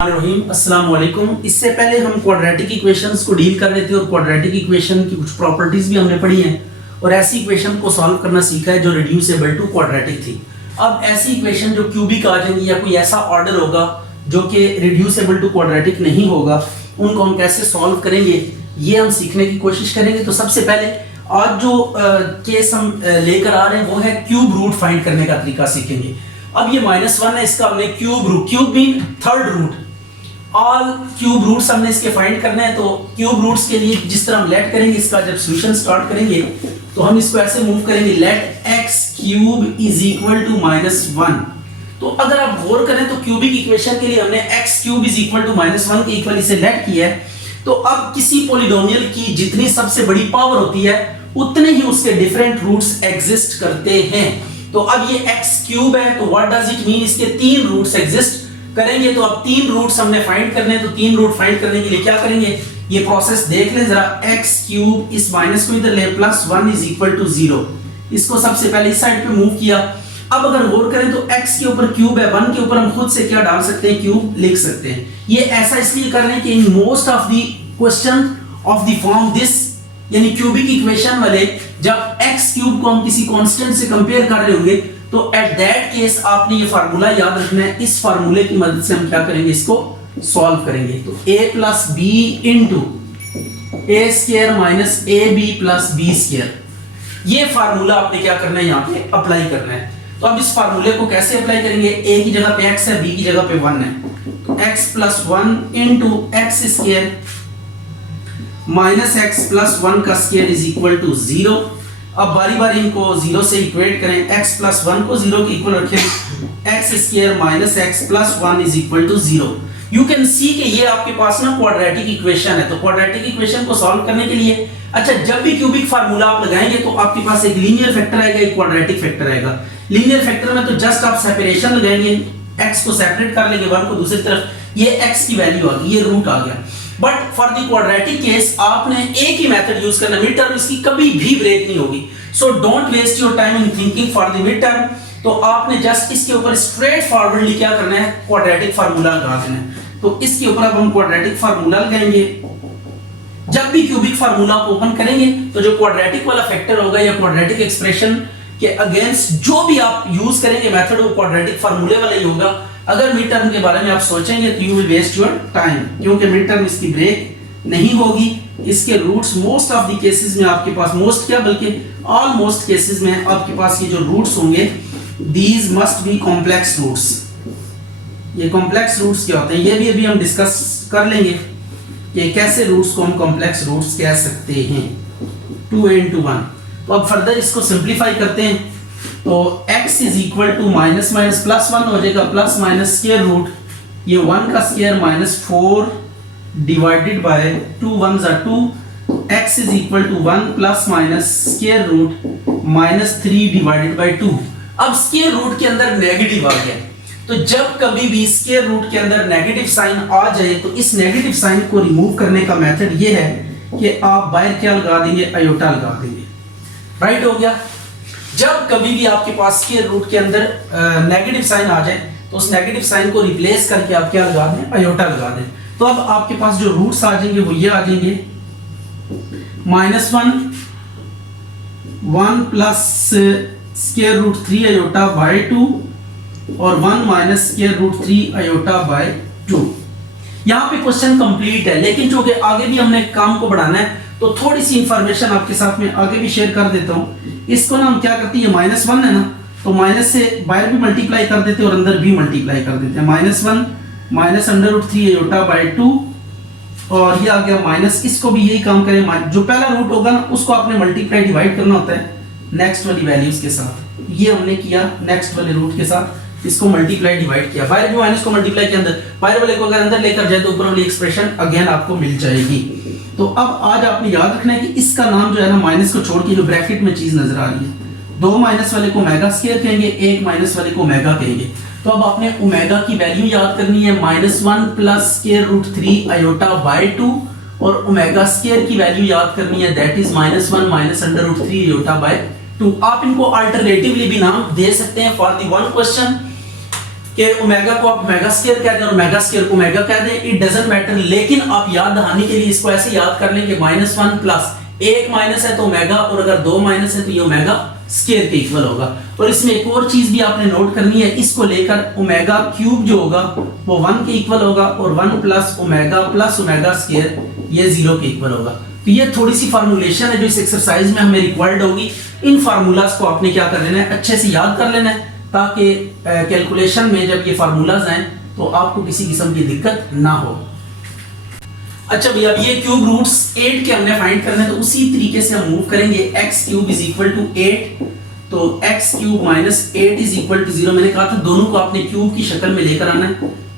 अस्सलाम वालेकुम। इससे पहले हम क्वाड्रेटिक इक्वेशंस को डील कर रहे थे और क्वाड्रेटिक इक्वेशन की कुछ प्रॉपर्टीज भी हमने पढ़ी हैं और ऐसी इक्वेशन को सॉल्व करना सीखा है जो रिड्यूसेबल टू क्वाड्रेटिक थी। अब ऐसी इक्वेशन जो क्यूबिक आ जाएंगी या कोई ऐसा ऑर्डर होगा जो कि रिड्यूसेबल टू क्वाड्रेटिक नहीं होगा, उनको हम कैसे सॉल्व करेंगे ये हम सीखने की कोशिश करेंगे। तो सबसे पहले आज जो केस हम लेकर आ रहे हैं वो है क्यूब रूट फाइंड करने का तरीका सीखेंगे। अब ये -1 है, इसका हमने cube mean third root, all cube roots हमने इसके फाइंड करने हैं। तो क्यूब रूट्स के लिए जिस तरह हम लेट करेंगे, इसका जब सॉल्यूशन स्टार्ट करेंगे तो हम इसको ऐसे मूव करेंगे, let x cube is equal to -1। तो अगर आप गौर करें तो क्यूबिक इक्वेशन के लिए हमने x cube is equal to -1 के इक्वल इसे लेट किया है। तो अब किसी पॉलीनोमियल की जितनी सबसे बड़ी पावर होती है उतने ही उसके डिफरेंट रूट्स एग्जिस्ट करते हैं। तो अब ये x क्यूब है, तो व्हाट डज इट मीन, इसके 3 रूट्स एग्जिस्ट करेंगे। तो अब 3 रूट्स हमने फाइंड करने हैं, तो 3 रूट फाइंड करने के लिए क्या करेंगे, ये प्रोसेस देख लें जरा। x क्यूब इस माइनस को इधर ले, +1 इज इक्वल टू 0। इसको सबसे पहले इस साइड पे मूव किया। अब अगर गौर करें तो x के ऊपर क्यूब है, 1 के ऊपर हम खुद से क्या डाल सकते हैं, क्यूब लिख सकते हैं। ये ऐसा इसलिए कर रहे हैं कि in most of the question of the form this, यानी क्यूबिक इक्वेशन वाले, जब x क्यूब को हम किसी कांस्टेंट से कंपेयर कर रहे होंगे तो एट दैट केस आपने ये फार्मूला याद रखना है। इस फार्मूले की मदद से हम क्या करेंगे, इसको सॉल्व करेंगे। तो a plus b into a square minus a b plus b square, ये फार्मूला आपने क्या करना है, यहाँ पे अप्लाई करना है। तो अब इस फार्मूले को कैसे अप्लाई करेंगे, a की जगह पे x है, b की जगह पे 1 है, तो x plus 1 into x square minus x plus 1 का स्क्वायर इज इक्वल टू 0। अब बारी बारी इनको 0 से इक्वेट करें, x प्लस 1 को 0 के इक्वल रखें, x square minus x plus 1 is equal to 0। You can see कि ये आपके पास ना क्वाड्रेटिक इक्वेशन है। तो क्वाड्रेटिक इक्वेशन को सॉल्व करने के लिए, अच्छा, जब भी क्यूबिक फार्मूला आप लगाएंगे तो आपके पास एक लीनियर फैक्टर आएगा, एक क्वाड्रेटिक फैक्टर आएगा। लीनियर फैक्टर में तो जस्ट आप सेपरेशन लगाएंगे, x को सेपरेट कर लेंगे 1 को दूसरी तरफ, ये x की वैल्यू आ गई, ये रूट आ गया। But for the quadratic case आपने एक ही मेथड यूज करना, मिड टर्म इसकी कभी भी ब्रेक नहीं होगी। So don't waste your time in thinking for the mid term. तो आपने जस्ट इसके ऊपर स्ट्रेट फॉरवर्डली क्या करना है, क्वाड्रेटिक फार्मूला लगा देना है। तो इसके ऊपर अब हम क्वाड्रेटिक फार्मूला लगाएंगे। जब भी क्यूबिक फार्मूला को ओपन करेंगे तो जो क्वाड्रेटिक वाला फैक्टर होगा या क्वाड्रेटिक एक्सप्रेशन के अगेंस्ट जो भी आप यूज करेंगे मेथड, वो क्वाड्रेटिक फार्मूले वाला ही होगा। अगर मिड टर्म के बारे में आप सोचेंगे तो you will waste your time, क्योंकि मिड टर्म इसकी ब्रेक नहीं होगी। इसके roots most of the cases में आपके पास, मोस्ट क्या बल्कि ऑलमोस्ट केसेस में आपके पास ये जो रूट्स होंगे, these must be complex roots. ये कॉम्प्लेक्स रूट्स क्या होते हैं ये भी अभी हम डिस्कस कर लेंगे कि कैसे रूट्स को हम कॉम्प्लेक्स रूट्स कह सकते हैं। 2 into 1। तो अब फर्दर इसको सिंप्लीफाई करते हैं। तो x is equal to minus minus plus 1 हो जाएगा, प्लस माइनस स्क्वायर रूट, ये 1 का square -4 divided by 2 1s are 2, x is equal to 1 plus minus square root -3 divided by 2। अब स्क्वायर रूट के अंदर नेगेटिव आ गया, तो जब कभी भी स्क्वायर रूट के अंदर नेगेटिव साइन आ जाए तो इस नेगेटिव साइन को रिमूव करने का मेथड ये है कि आप बाहर क्या लगा देंगे, अयोटा लगा देंगे। राइट हो गया। जब कभी भी आपके पास स्क्वायर रूट के अंदर नेगेटिव साइन आ जाए तो उस नेगेटिव साइन को रिप्लेस करके आप क्या लगा दें, अयोटा लगा दें। तो अब आपके पास जो रूट्स आ जाएंगे वो ये आ जाएंगे, -1 plus square root 3 iota by 2 और 1 minus square root 3 iota by 2। यहाँ पे क्वेश्चन कंप्लीट है, लेकिन चूंकि आगे भी हमने काम को बढ़ाना है तो थोड़ी सी इंफॉर्मेशन आपके साथ में आगे भी शेयर कर देता हूँ। इसको ना हम क्या करते हैं, -1 है ना, तो माइनस से बाहर भी मल्टीप्लाई कर देते हैं और अंदर भी मल्टीप्लाई कर देते हैं। -1 माइनस √3 अयोटा बाय 2 और ये आ गया माइनस, इसको भी यही काम करें, जो पहला रूट होगा ना उसको आपने मल्टीप्लाई डिवाइड करना होता है नेक्स्ट वाली वैल्यूज के साथ। ये हमने किया नेक्स्ट वाले रूट के साथ, इसको मल्टीप्लाई डिवाइड किया, बाहर भी माइनस को मल्टीप्लाई किया, अंदर बाहर वाले को अगर अंदर लेकर जाए तो ऊपर वाली एक्सप्रेशन अगेन आपको मिल जाएगी। तो अब आज आपने याद रखना है कि इसका नाम जो है ना, माइनस को छोड़ के जो ब्रैकेट में चीज नजर आ रही है, 2 माइनस वाले को मेगा स्क्वायर कहेंगे, 1 माइनस वाले को ओमेगा कहेंगे। तो अब आपने ओमेगा की वैल्यू याद करनी है, -1 plus square root 3 iota by 2, और ओमेगा स्क्वायर की वैल्यू याद करनी है, that is -1 minus √3 iota by 2। आप इनको अल्टरनेटिवली भी नाम दे सकते हैं फॉर द वन क्वेश्चन, कि ओमेगा को आप ओमेगा स्क्वायर कह दें और ओमेगा स्क्वायर को ओमेगा कह दें, इट डजंट मैटर। लेकिन आप याद दहानी के लिए इसको ऐसे याद कर लें कि -1 प्लस एक माइनस है तो ओमेगा, और अगर दो माइनस है तो ये ओमेगा स्क्वायर के इक्वल होगा। और इसमें एक और चीज भी आपने नोट करनी है, इसको लेकर ओमेगा क्यूब जो होगा वो 1 के इक्वल होगा, और 1 प्लस ओमेगा स्क्वायर ये 0 के इक्वल होगा। तो ये थोड़ी सी फार्मूलेशन है जो इस एक्सरसाइज में हमें रिक्वायर्ड होगी। इन फार्मूलाज को आपने क्या कर लेना है, अच्छे से याद कर लेना है, ताकि कैलकुलेशन में जब ये फार्मूलाज आए तो आपको किसी किस्म की दिक्कत ना हो। अच्छा भैया, अब ये क्यूब रूट्स 8 के हमने फाइंड करना है, तो उसी तरीके से हम मूव करेंगे। x cube is equal to 8, तो x cube minus 8 is equal to 0। मैंने कहा था दोनों को आपने क्यूब की शक्ल में लेकर आना है,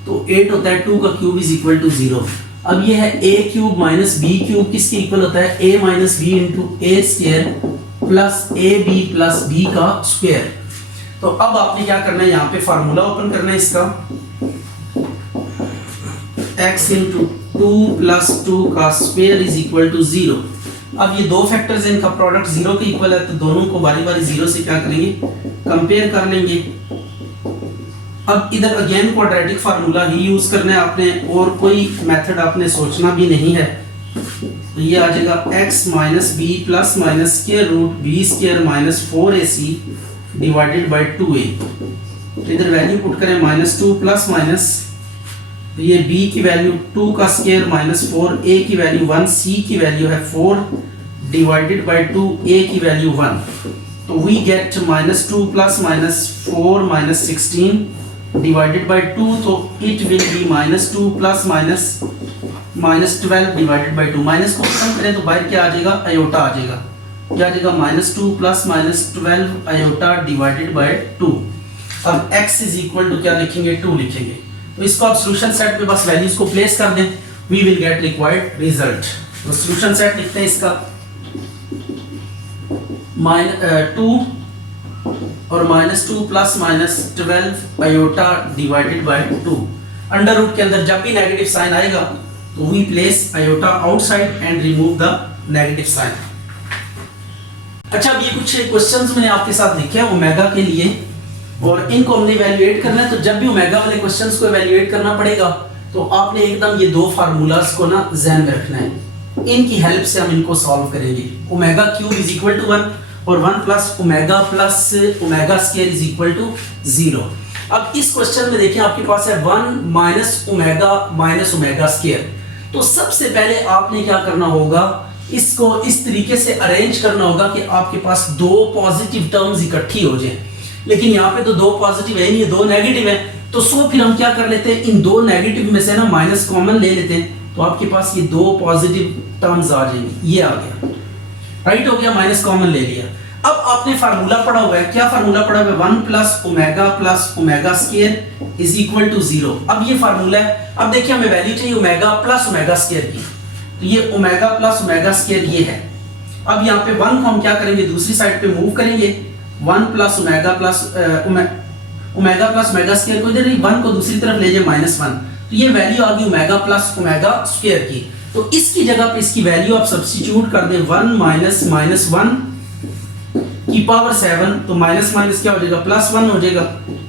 तो 8 होता है 2 का क्यूब इज इक्वल टू 0। अब ये है a cube minus b cube, किसके इक्वल होता है a minus b into a square plus ab plus b का स्क्वायर। तो अब आपने क्या करना है, यहाँ पे फार्मूला ओपन करना है इसका, x इंटू 2 प्लस 2 का स्क्वायर इज इक्वल टू 0। अब ये दो फैक्टर्स हैं, इनका प्रोडक्ट 0 के इक्वल है, तो दोनों को बारी बारी 0 से क्या करेंगे, कंपेयर कर लेंगे। अब इधर अगेन क्वाड्रेटिक फार्मूला ही यूज करना है आपने, और कोई मेथड आपने सोचना भी नहीं है। तो ये आ जाएगा x minus B plus minus square root B square minus 4ac divided by 2a। तो इधर वैल्यू पुट करें -2 प्लस माइनस, तो ये b की वैल्यू 2 का स्क्वायर माइनस 4, a की वैल्यू 1, c की वैल्यू है 4 डिवाइडेड बाय 2, a की वैल्यू 1। तो we get -2 plus minus 4 minus 16 divided by 2, तो it will be -2 plus minus 12 divided by 2। Minus को खत्म करें तो बाहर क्या आ जाएगा, आयोटा आ जाएगा। क्या आ जाएगा, -2 plus minus 12 iota divided by 2। अब x इज इक्वल टू क्या लिखेंगे, 2 लिखेंगे। तो इसको आप सॉल्यूशन सेट पे बस वैल्यूज को प्लेस कर दें, we will get required result. तो सॉल्यूशन सेट लिखते हैं इसका, 2 और -2 plus minus 12 iota divided by 2। Under root के अंदर जब भी नेगेटिव साइन आएगा तो we place iota outside and remove the negative sign. अच्छा, अब ये कुछ क्वेश्चंस मैंने आपके साथ लिखे हैं ओमेगा के लिए, और इनको हमने इवैल्यूएट करना है। तो जब भी ओमेगा वाले क्वेश्चंस को इवैल्यूएट करना पड़ेगा तो आपने एकदम ये दो फार्मूलाज को ना ज़हन में रखना है, इनकी हेल्प से हम इनको सॉल्व करेंगे। Omega cube is equal to 1 और 1 plus omega square is equal to 0। अब इस क्वेश्चन में देखिए आपके पास है 1 माइनस ओमेगा स्क्वायर। तो सबसे पहले आपने क्या करना होगा, इसको इस तरीके से अरेंज करना होगा कि आपके पास दो पॉजिटिव टर्म्स इकट्ठी हो जाएं। लेकिन यहाँ पे तो दो पॉजिटिव है नहीं, दो नेगेटिव है। तो फिर हम क्या कर लेते हैं, इन दो नेगेटिव में से ना माइनस कॉमन ले लेते हैं, तो आपके पास ये दो पॉजिटिव टर्म्स आ जाएंगे। ये आ गया, राइट हो गया, माइनस कॉमन ले लिया। अब आपने फार्मूला पढ़ा हुआ है, क्या फार्मूला पढ़ा हुआ है, 1 plus omega square is equal to 0। अब ये फार्मूला है। अब देखिए हमें वैल्यू चाहिए ओमेगा प्लस ओमेगा स्क्वायर की, तो ये ओमेगा प्लस ओमेगा स्क्वायर ये है। अब यहाँ पे 1 को हम क्या करेंगे, दूसरी साइड पे मूव करेंगे, 1 प्लस ओमेगा स्क्वायर को इधर 1 को दूसरी तरफ ले जाए -1, तो ये वैल्यू आ गई ओमेगा प्लस ओमेगा स्क्वायर की। तो इसकी जगह पे इसकी वैल्यू आप सब्स्टिट्यूट कर दें, 1 माइनस -1 की पावर 7, तो माइनस माइनस क्या हो जाएगा, +1 हो जाएगा,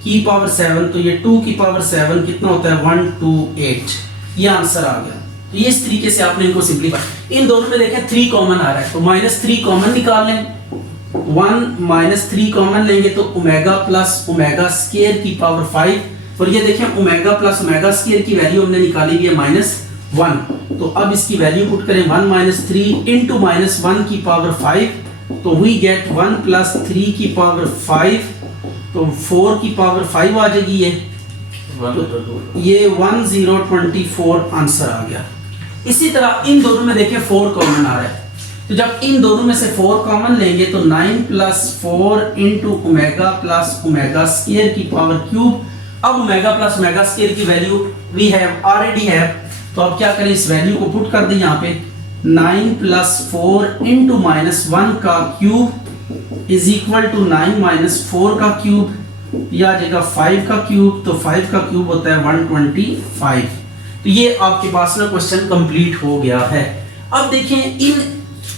की पावर 7, तो ये 2 की पावर 7 कितना होता है, 128। ये आंसर आ गया। तो ये इस तरीके से आपने इनको सिंपलीफाई, इन दोनों में देखें 3 कॉमन आ रहा है, तो -3 कॉमन निकाल लें, 1 माइनस 3 कॉमन लेंगे तो ओमेगा प्लस ओमेगा स्क्वायर की पावर 5, और ये देखें ओमेगा प्लस ओमेगा स्क्वायर की वैल्यू हमने निकाली हुई है -1। तो अब इसकी वैल्यू पुट करें, 1 माइनस 3 इंटू -1 की पावर 5, तो वी गेट 1 प्लस 3 की पावर 5, तो 4 की पावर 5 आ जाएगी ये, तो ये 1024 आंसर आ गया। इसी तरह इन दोनों में देखिए 4 कॉमन आ रहा है, तो जब इन दोनों में से 4 कॉमन लेंगे तो 9 plus 4 into omega plus omega square की पावर क्यूब। अब ओमेगा प्लस ओमेगा स्क्वायर की value we have already have, तो अब क्या करें, इस वैल्यू को पुट कर दें यहाँ पे, 9 प्लस 4 इंटू -1 का cube is equal to 9 minus 4 का क्यूब, यह आ जाएगा 5 का क्यूब, तो 5 का क्यूब होता है 125। तो ये आपके पास ना क्वेश्चन कंप्लीट हो गया है। अब देखें इन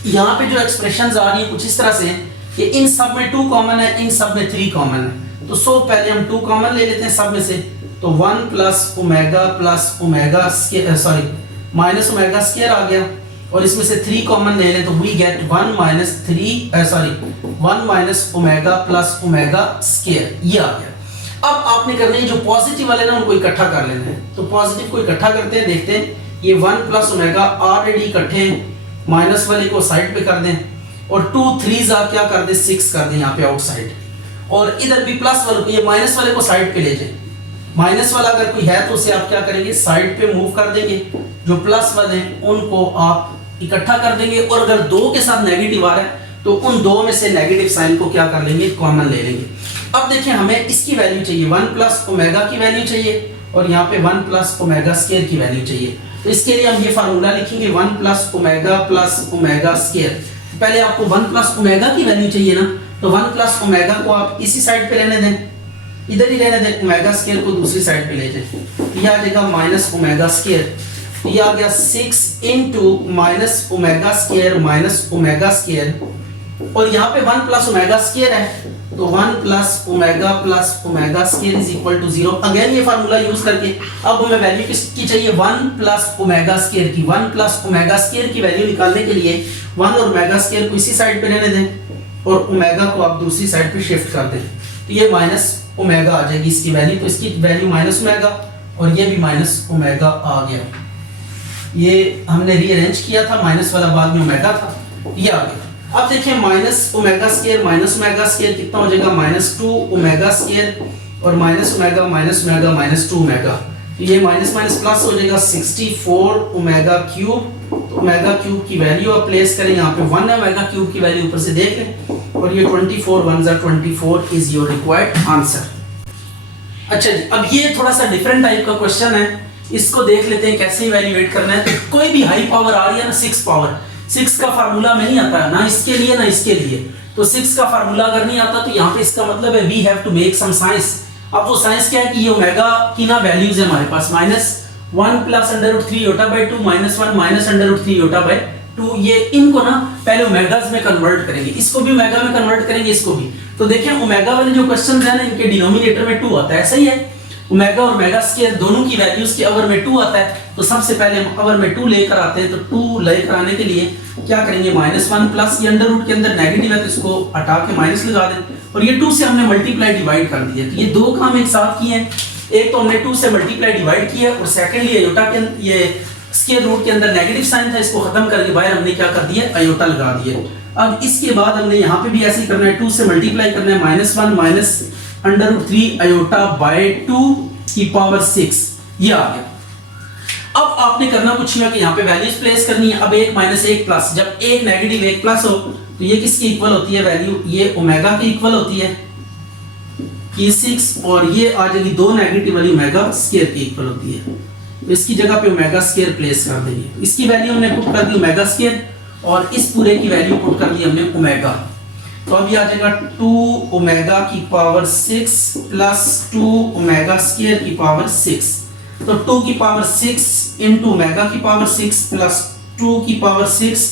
यहाँ पे जो एक्सप्रेशंस आ रही है कुछ इस तरह से कि इन सब में 2 कॉमन है, इन सब में 3 कॉमन है। तो पहले हम 2 कॉमन ले लेते हैं सब में से, तो 1 plus omega square sorry minus omega square आ गया और इसमें से 3 कॉमन ले लें तो we get 1 minus omega plus omega square, ये आ गया। अब आपने करना है जो पॉजिटिव वाले ना उनको इकट्ठा कर लेना है, तो पॉजिटिव को इकट्ठा करते हैं, देखते हैं ये 1 प्लस ओमेगा ऑलरेडी इकट्ठे हैं, माइनस वाले को साइड पे कर दें और 2 3 क्या कर दें 6 कर दें यहाँ पे आउटसाइड, और इधर भी प्लस वाले को ये माइनस वाले को साइड पे ले जाएं। माइनस वाला अगर कोई है तो उसे आप क्या करेंगे साइड पे मूव कर देंगे, जो प्लस वाले हैं उनको आप इकट्ठा कर देंगे, और अगर दो के साथ नेगेटिव आ रहा है तो उन दो में से नेगेटिव साइन को क्या कर लेंगे कॉमन ले लेंगे। अब देखिए हमें इसकी वैल्यू चाहिए 1 प्लस ओमेगा की वैल्यू चाहिए और यहाँ पे 1 प्लस ओमेगा स्क्वायर की वैल्यू चाहिए, तो इसके लिए हम ये फार्मूला लिखेंगे 1 प्लस ओमेगा स्क्वायर। पहले आपको 1 प्लस ओमेगा की वैल्यू चाहिए ना, तो 1 प्लस ओमेगा को आप इसी साइड पे रहने दें, इधर ही रहने दें, ओमेगा स्क्वायर को दूसरी साइड पे ले जाएं, ये आ जाएगा माइनस ओमेगा स्क्वायर, ये आ गया 6 इंटू माइनस ओमेगा स्क्वायर, और यहाँ पे 1 प्लस ओमेगा स्क्वायर है तो 1 plus omega square is equal to 0। Again ये फार्मूला यूज करके अब हमें वैल्यू किसकी चाहिए 1 प्लस ओमेगा स्क्वायर की। 1 प्लस ओमेगा स्क्वायर की वैल्यू निकालने के लिए 1 और ओमेगा स्क्वायर को इसी साइड पे रहने दें और ओमेगा को आप दूसरी साइड पे शिफ्ट कर दें, तो ये माइनस ओमेगा आ जाएगी इसकी वैल्यू, तो इसकी वैल्यू माइनस ओमेगा और ये भी माइनस ओमेगा आ गया। ये हमने रीअरेंज किया था, माइनस वाला बाद में ओमेगा था, ये आ गया। अब देखिए माइनस ओमेगा स्क्वायर कितना हो जाएगा -2 ओमेगा स्क्वायर और माइनस ओमेगा माइनस 2 ओमेगा, तो ये माइनस माइनस प्लस हो जाएगा 64 ओमेगा क्यूब। तो ओमेगा क्यूब की वैल्यू आप प्लेस करें यहाँ पे 1 है ओमेगा क्यूब की वैल्यू ऊपर से देख लें और ये 24 1 24 इज योर रिक्वायर्ड आंसर। अच्छा जी, अब ये थोड़ा सा डिफरेंट टाइप का क्वेश्चन है, इसको देख लेते हैं कैसे इवैल्यूएट करना है। तो कोई भी हाई पावर आ रही है ना 6 पावर, 6 का फार्मूला में नहीं आता ना इसके लिए ना इसके लिए, तो 6 का फार्मूला अगर नहीं आता तो यहाँ पे इसका मतलब है we have to make some science. अब वो साइंस क्या है कि ये ओमेगा की ना वैल्यूज है हमारे पास -1 plus √3 iota by 2 -1 minus √3 iota by 2, ये इनको ना पहले ओमेगास में कन्वर्ट करेंगे, इसको भी ओमेगा में कन्वर्ट करेंगे, इसको भी। तो देखिए ओमेगा वाले जो क्वेश्चन है ना इनके डिनोमिनेटर में 2 आता है, सही है। ओमेगा और ओमेगा स्क्वायर दोनों की वैल्यूज के अवर में 2 आता है, तो सबसे पहले हम अवर में 2 लेकर आते हैं। तो 2 लेकर आने के लिए क्या करेंगे -1 प्लस ये अंडर रूट के अंदर नेगेटिव है तो इसको हटा के माइनस लगा दें, और ये 2 से हमने मल्टीप्लाई डिवाइड कर दिया। तो ये दो काम एक साथ किए हैं, एक तो हमने 2 से मल्टीप्लाई डिवाइड किया और सेकंडली अयोटा के ये स्क्वायर रूट के अंदर नेगेटिव साइन था, इसको खत्म करके बाहर हमने क्या कर दिया अयोटा लगा दिया। अब इसके बाद हमने यहाँ पे भी ऐसे ही करना है, 2 से मल्टीप्लाई करना है -1 माइनस √3 अयोटा बाय 2 की पावर 6, ये आ गया। अब आपने करना कुछ नहीं है कि यहाँ पे वैल्यूज प्लेस करनी है। अब 1 माइनस 1 प्लस, जब 1 नेगेटिव 1 प्लस हो तो ये किसकी इक्वल होती है वैल्यू, ये ओमेगा की इक्वल होती है कि 6, और ये आ जाएगी 2 नेगेटिव वाली ओमेगा स्क्वायर की इक्वल होती है, तो इसकी जगह पे ओमेगा स्क्वायर प्लेस कर देंगे। इसकी वैल्यू हमने पुट कर दी ओमेगा स्क्वायर और इस पूरे की वैल्यू पुट कर दी हमने ओमेगा, तो अब ये आ जाएगा 2 ओमेगा की पावर 6 प्लस 2 ओमेगा स्क्वायर की पावर 6, तो 2 की पावर 6 इंटू ओमेगा की पावर 6 प्लस 2 की पावर 6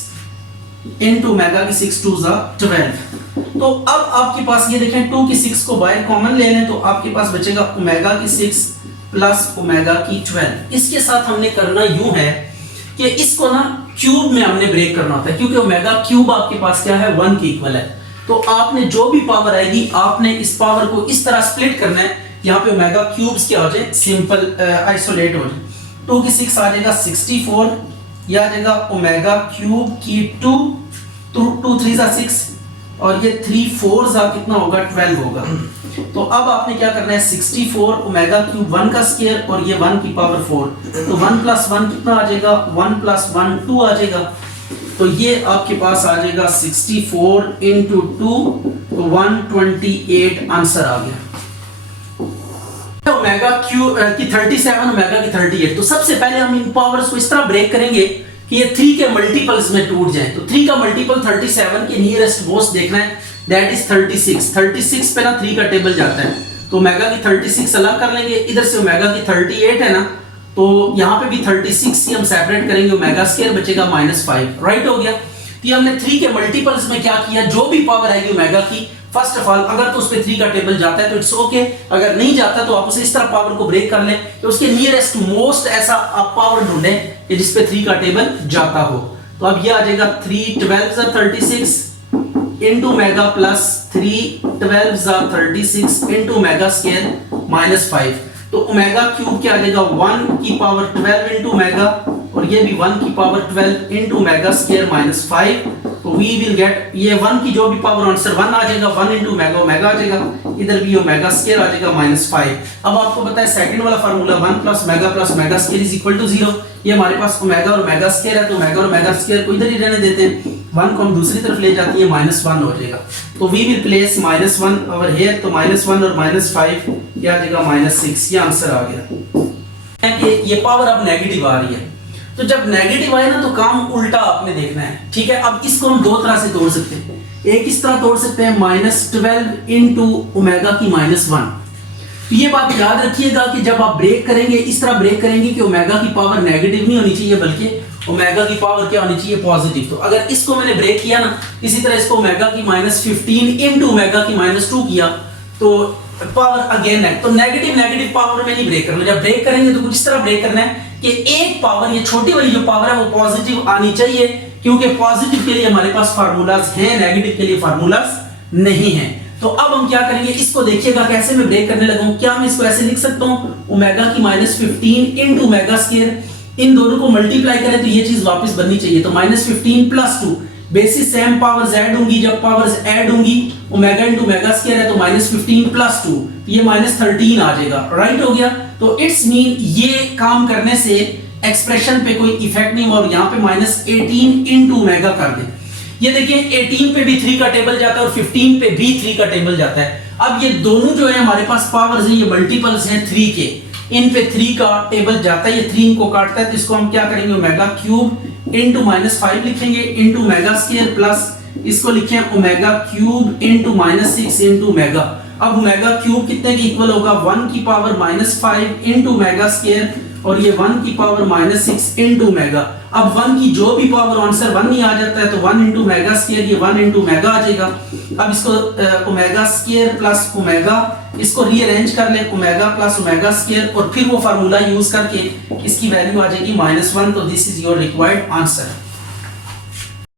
इंटू ओमेगा की 6 2 12। तो अब आपके पास ये देखें 2 की 6 को बाहर कॉमन ले लें तो आपके पास बचेगा ओमेगा की 6 प्लस ओमेगा की 12। इसके साथ हमने करना यूं है कि इसको ना क्यूब में हमने ब्रेक करना होता है, क्योंकि ओमेगा क्यूब आपके पास क्या है 1 के इक्वल है। तो आपने जो भी पावर आएगी आपने इस पावर को इस तरह स्प्लिट करना है, यहाँ पे ओमेगा क्यूब्स क्या हो जाए सिंपल आइसोलेट हो जाए। 2 की 6 आ जाएगा 64, ये आ जाएगा ओमेगा क्यूब की 2 2 3 6 और ये 3 4 कितना होगा 12 होगा। तो अब आपने क्या करना है 64 ओमेगा क्यूब 1 का स्क्वायर और ये 1 की पावर 4, तो 1 प्लस 1 कितना आ जाएगा 1 प्लस 1 2 आ जाएगा, तो ये आपके पास आ जाएगा 64 इंटू 2 तो 128 आंसर आ गया। ओमेगा क्यूब की 37 ओमेगा की 38, तो सबसे पहले हम इन पावर्स को इस तरह ब्रेक करेंगे कि ये 3 के मल्टीपल्स में टूट जाएं। तो 3 का मल्टीपल 37 के नियरेस्ट मोस्ट देखना है, दैट इज 36 पे ना 3 का टेबल जाता है, तो ओमेगा की 36 अलग कर लेंगे, इधर से ओमेगा की 38 है ना, तो यहाँ पे भी 36 से हम सेपरेट करेंगे, ओमेगा स्क्वायर बचेगा -5, राइट हो गया। तो हमने 3 के मल्टीपल्स में क्या किया, जो भी पावर आएगी ओमेगा की फर्स्ट ऑफ ऑल अगर तो उस पे 3 का टेबल जाता है तो इट्स ओके, अगर नहीं जाता तो आप उसे इस तरह पावर को ब्रेक कर लें कि उसके नियरेस्ट मोस्ट ऐसा आप पावर ढूंढें कि जिस पे 3 का टेबल जाता हो। तो अब ये आ जाएगा 3 12 are 36 into mega plus 3 12 are 36 into mega square minus 5। तो ओमेगा क्यूब क्या आ जाएगा 1 की पावर 12 into मेगा, और ये भी 1 की power 12 into mega square minus 5। तो वी विल गेट ये 1 की जो भी पावर आंसर 1 आ जाएगा, 1 into मेगा ओमेगा आ जाएगा, इधर भी ओमेगा स्क्वायर आ जाएगा माइनस 5। अब आपको पता है सेकंड वाला formula 1 plus omega square is equal to 0। ये हमारे पास ओमेगा और मेगा स्क्वायर है, तो ओमेगा और मेगा स्क्वायर को इधर ही रहने देते हैं, 1 को हम दूसरी तरफ ले जाते हैं, -1 हो जाएगा। तो we will place -1 over here, तो -1 और -5 क्या आ जाएगा -6। ये आंसर आ गया कि ये पावर अब नेगेटिव आ रही है। तो जब नेगेटिव आए ना तो काम उल्टा आपने देखना है, ठीक है। अब इसको हम दो तरह से तोड़ सकते हैं, एक इस तरह तोड़ सकते हैं -12 into ओमेगा की -1। तो ये बात याद रखिएगा कि जब आप ब्रेक करेंगे इस तरह ब्रेक करेंगे कि ओमेगा की पावर नेगेटिव नहीं होनी चाहिए बल्कि ओमेगा की पावर क्या होनी चाहिए पॉजिटिव। तो अगर इसको मैंने ब्रेक किया ना, इसी तरह इसको ओमेगा की -15 into ओमेगा की -2 किया तो पावर अगेन है। तो नेगेटिव पावर में नहीं ब्रेक करना, जब ब्रेक करेंगे तो कुछ इस तरह ब्रेक करना है कि एक पावर, ये छोटी वाली जो पावर है वो पॉजिटिव आनी चाहिए, क्योंकि पॉजिटिव के लिए हमारे पास फार्मूलाज हैं, नेगेटिव के लिए फार्मूलाज नहीं हैं। तो अब हम क्या करेंगे, इसको देखिएगा कैसे मैं ब्रेक करने लगा हूं। क्या मैं इसको ऐसे लिख सकता हूं ओमेगा की -15 into ओमेगा स्क्वायर, इन दोनों को मल्टीप्लाई करें तो ये चीज वापस बननी चाहिए। तो -15 + 2 बेसिस सेम पावर्स ऐड होंगी, जब पावर्स ऐड होंगी ओमेगा into ओमेगा स्क्वायर है तो -15 + 2 ये -13 आ जाएगा, राइट हो गया। तो इट्स मीन ये काम करने से एक्सप्रेशन पे कोई इफेक्ट नहीं, और यहाँ पे -18 into ओमेगा कर दें। ये देखिए 18 पे भी 3 का टेबल जाता है और 15 पे भी 3 का टेबल जाता है। अब ये दोनों जो है हमारे पास पावर्स हैं, ये मल्टीपल्स हैं 3 के, इन पे 3 का टेबल जाता है, ये 3 इनको काटता है, तो इसको हम क्या करेंगे ओमेगा क्यूब into -5 लिखेंगे into ओमेगा स्क्वायर प्लस इसको लिखें omega cube into -6 into omega. अब ओमेगा क्यूब कितने के इक्वल होगा 1 की पावर -5 into ओमेगा स्क्वायर, और ये 1 की पावर -6 into ओमेगा। अब 1 की जो भी पावर आंसर 1 ही आ जाता है तो 1 into ओमेगा स्क्वायर, ये 1 into ओमेगा आ जाएगा। अब इसको ओमेगा स्क्वायर प्लस ओमेगा इसको रीअरेंज कर लें, ओमेगा प्लस ओमेगा स्क्वायर, और फिर वो फार्मूला यूज करके इसकी वैल्यू आ जाएगी -1। तो this is your required answer.